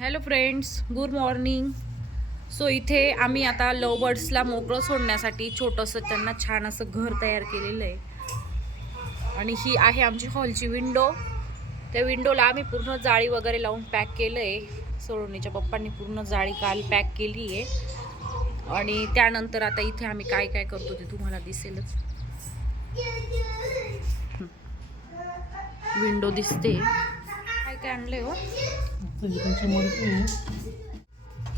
Hello friends good morning so इथे आम्ही आता लव बर्ड्सला मोकळं सोडण्यासाठी छोटंसं त्यांना छान असं घर तयार केलेलं आहे. आणि ही आहे आमची हॉलची विंडो त्या विंडोला आम्ही पूर्ण जाळी वगैरे लावून पॅक केलं आहे. सोडवणीच्या पप्पांनी पूर्ण जाळी काल पॅक केली आहे. आणि त्यानंतर आता इथे आम्ही काय काय करतो ते तुम्हाला दिसेलच. विंडो दिसते. काय आणलंय हो.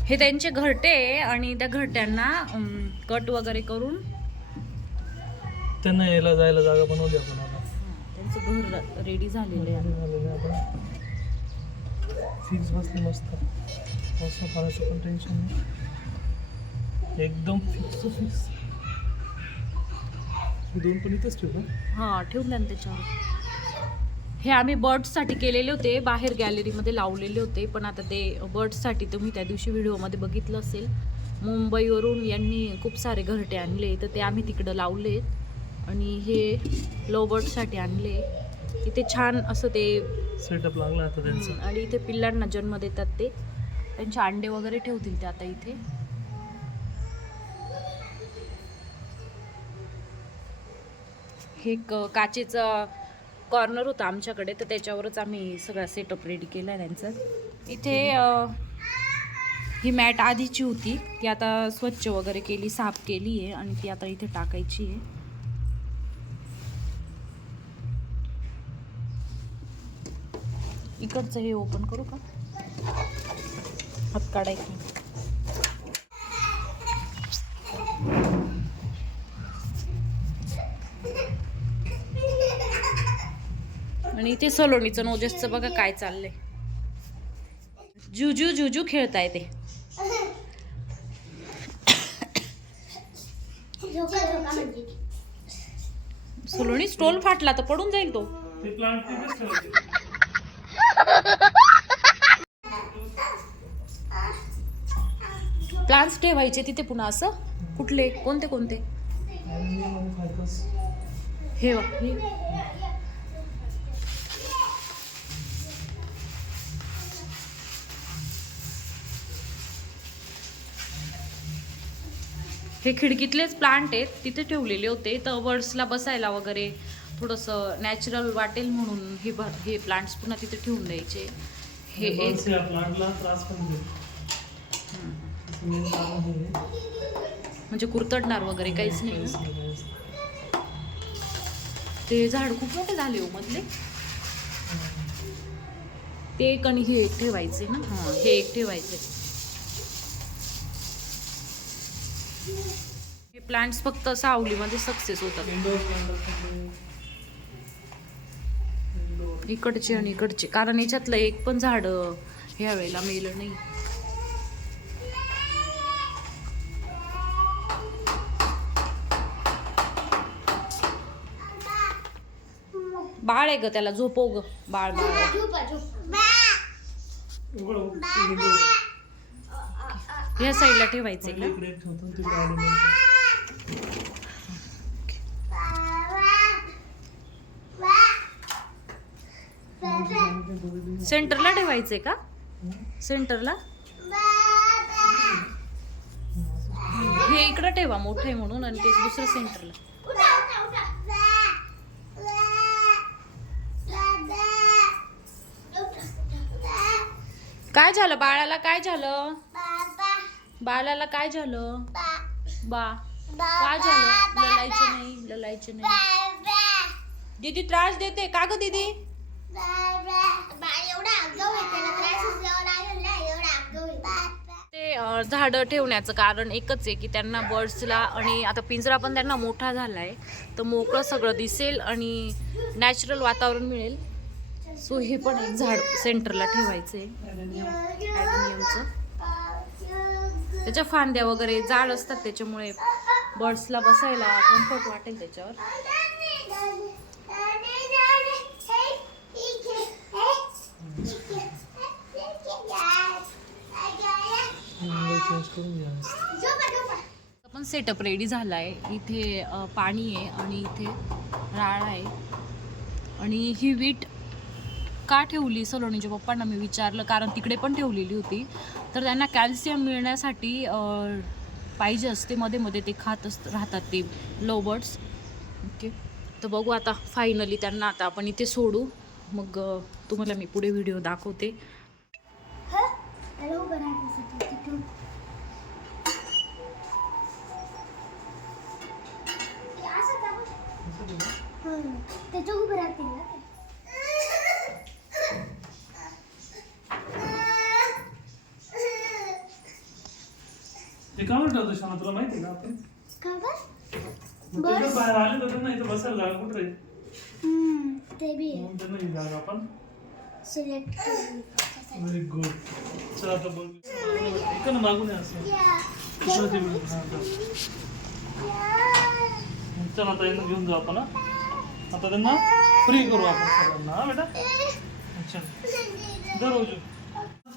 हे त्यांचे घरटे आणि त्या घरट्यांना कट वगैरे करून त्यांना यायला जायला जागा बनवली आपण आता. त्यांचं घर रेडी झालेलं आहे. फिक्स बसले मस्त. पाण्याचं पण टेन्शन नाही. एकदम फिक्स फिक्स दोन पण इथंच ठेवू हां ठेवून द्या त्याच्यावर. हे आम्ही बर्ड्ससाठी केलेले होते बाहेर गॅलरीमध्ये लावलेले होते पण आता ते बर्ड्ससाठी तुम्ही त्या दिवशी व्हिडिओमध्ये बघितलं असेल. मुंबईवरून यांनी खूप सारे घरटे आणले तर ते आम्ही तिकडं लावले आणि हे लव बर्ड्ससाठी आणले. इथे छान असं ते सेटअप लागला आता त्यांचं. आणि इथे पिल्लांना जन्म देतात ते. त्यांचे अंडे वगैरे ठेवतील ते आता इथे. हे काचेचं कॉर्नर होतं आमच्याकडे तर त्याच्यावरच आम्ही सगळा सेटअप रेडी केला आहे त्यांचा. इथे ही मॅट आधीची होती. ती आता स्वच्छ वगैरे केली साफ केली आहे आणि ती आता इथे टाकायची आहे. इकडचं हे ओपन करू का? हात काढायचं आणि इथे सलोनीचं नोजेसचं बघा काय चाललंय. जुजू जुजू खेळताय ते. सलोनी स्टोल फाटला तर पडून जाईल तो. प्लांट्स ठेवायचे प्लान्स ठेवायचे तिथे पुन्हा असं. कुठले? कोणते कोणते? आणि हे हे खिडकीतलेच प्लांट आहेत तिथे ठेवलेले होते. तर बर्ड्सला बसायला वगैरे थोडंसं नॅचरल वाटेल म्हणून हे भर हे प्लांट्स पुन्हा तिथे ठेवून द्यायचे. हे एक म्हणजे कुरतडणार वगैरे काहीच नाही. ते झाड खूप मोठे झाले हो मधले. ते एक आणि हे एक ठेवायचे ना? हा हे एक ठेवायचे. हे प्लांट्स फक्त सावलीमध्ये सक्सेस होतात. इकडचे आणि इकडचे. कारण याच्यातलं एक पण झाड ह्या वेळेला मेलं नाही. बाळ आहे ग त्याला झोपव ग. बाळ बाळ. ह्या साईडला ठेवायचे का? सेंटरला ठेवायचे का? सेंटरला? हे इकडं ठेवा मोठं आहे म्हणून आणि ते दुसरं सेंटरला. काय झालं बाळाला? काय झालं? बाळाला काय झालं? बा. काय झालं? ललायचे नाही ललायचे नाही. दीदी त्रास देते. का ग दीदी? ते झाडं ठेवण्याचं कारण एकच आहे की त्यांना बर्ड्सला आणि आता पिंजरा पण त्यांना मोठा झाला आहे तर मोकळं सगळं दिसेल आणि नॅचरल वातावरण मिळेल. सो हे पण एक झाड सेंटरला ठेवायचं आहे त्याच्या फांद्या वगैरे जाड असतात त्याच्यामुळे बर्ड्सला बसायला कम्फर्ट वाटेल त्याच्यावर. आपण पण सेटअप रेडी झाला आहे इथे पाणी आहे आणि इथे राळ आहे. आणि ही वीट का ठेवली? सलोनीच्या पप्पांना मी विचारलं कारण तिकडे पण ठेवलेली होती. तर त्यांना कॅल्शियम मिळण्यासाठी पाहिजे असते मध्ये मध्ये ते खात असत राहतात ते लोबर्ड्स ओके तर बघू आता फायनली त्यांना आता आपण इथे सोडू. मग तुम्हाला मी पुढे व्हिडिओ दाखवते. त्याच्या उभं राहते ना ते. का म्हणतो होतं शाना तुला माहिती आहे का आपण का गं? मग ते जर बाहेर आले तर त्यांना इथं बसायला जागा कुठं आहे? हं, ते बी म्हणून त्यांना ही जागा आपण सिलेक्ट व्हेरी गुड चल आता बघ. इकडं मागून आहे असं. इकडं ते. हा, चल. चल आता यांना घेऊन जाऊ आपण हा. आता त्यांना फ्री करू आपण सगळ्यांना हा बेटा? चल दर रोज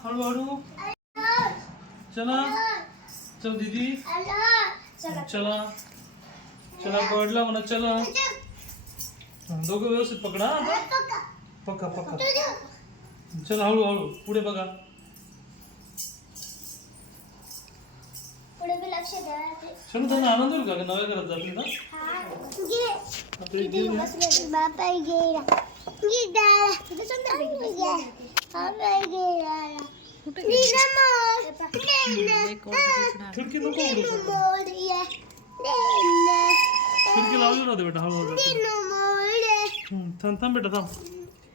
हळूहळू. चला. चल दीदी. चला. चला. पडला म्हणा चला. दोघं व्यवस्थित पकडा पक्का. पक्का चल हळूहळू पुढे बघा. पुढे बी लक्ष द्या. ते. चलो त्यांना आनंद होईल का? नव्या घरात जातील ना. बापा गेला. खिडकी नको उघडू. खिडकी लावली राहते बेटा हळूहळू. हम्म, थांब थांब बेटा थांब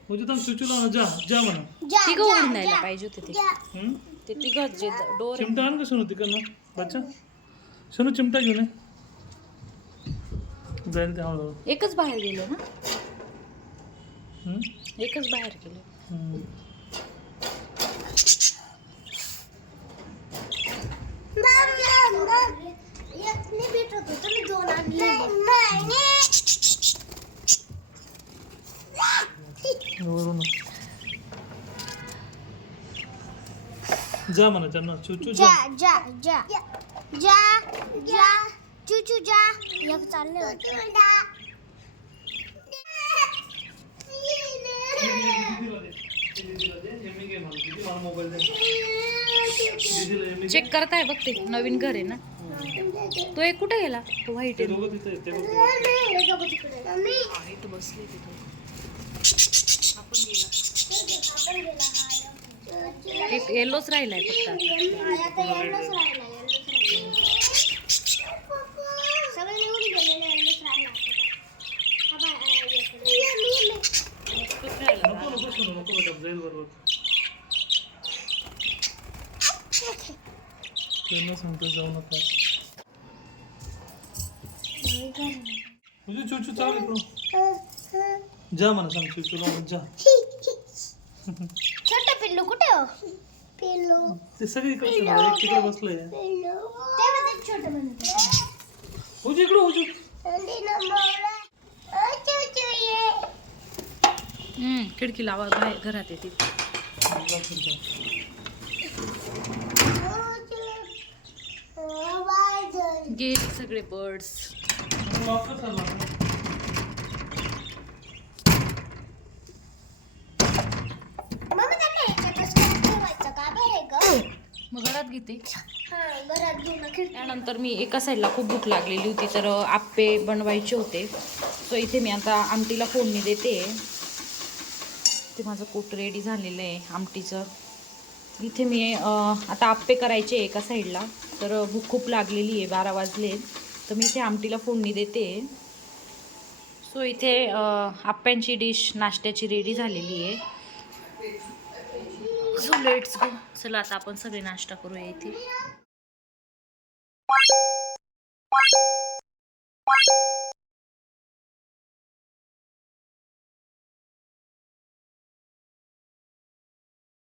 म्हणजे थांब चुचू लाव जा जा म्हणा तिघं जा, उघडून द्यायला जा. पाहिजे होते ते जा. हम्म? ते तिघं जे डोर चिमटा आण का सोनू तिकडनं बच्चा सोनू चिमटा घेऊन ये जाईल ते हळूहळू एकच बाहेर गेले ना हम्म? एकच बाहेर गेले हम्म. मम, मम, मम. एक नाही भेटत होतं, मी दोन आणले वरून जा म्हणा त्यांना चुचू जा. जा जा जा. जा जा. चुचू जा. एक चालले होते. चेक करताय बघ ते नवीन घर आहे ना. तो एक कुठे गेला? तो व्हाईट ते आहे. हा, बसले तिथं आपण गेला एक येलोच राहिलाय फक्त आता. एकच राहिला. नको नको सोनू नको बेटा जाईल बरोबर त्यांना सांगतो जाऊ नका तुझी चुचू चाल जा म्हणा सांग चुचू लावून जा छोट पिल्लू कुठे हो? ते सगळे इकडे एक तिकडे बसलंय पिल्लू ते म्हणजे छोट म्हणते उजू इकडे उजू हम्म, खिडकी लावा बाहेर घरात येते सगळे बर्ड्स मग घरात घेते. त्यानंतर मी एका साईडला खूप भूक लागलेली होती तर आप्पे बनवायचे होते. सो इथे मी आता आमटीला फोडणी देते. ते माझं कूट रेडी झालेलं आहे आमटीचं. इथे मी आता आप्पे करायचे आहे एका साईडला तर भूक खूप लागलेली आहे बारा वाजले. तर मी इथे आमटीला फोडणी देते. सो इथे आप्प्यांची डिश नाश्त्याची रेडी झालेली आहे. सो लेट्स गो चला आता आपण सगळे नाश्ता करूया इथे.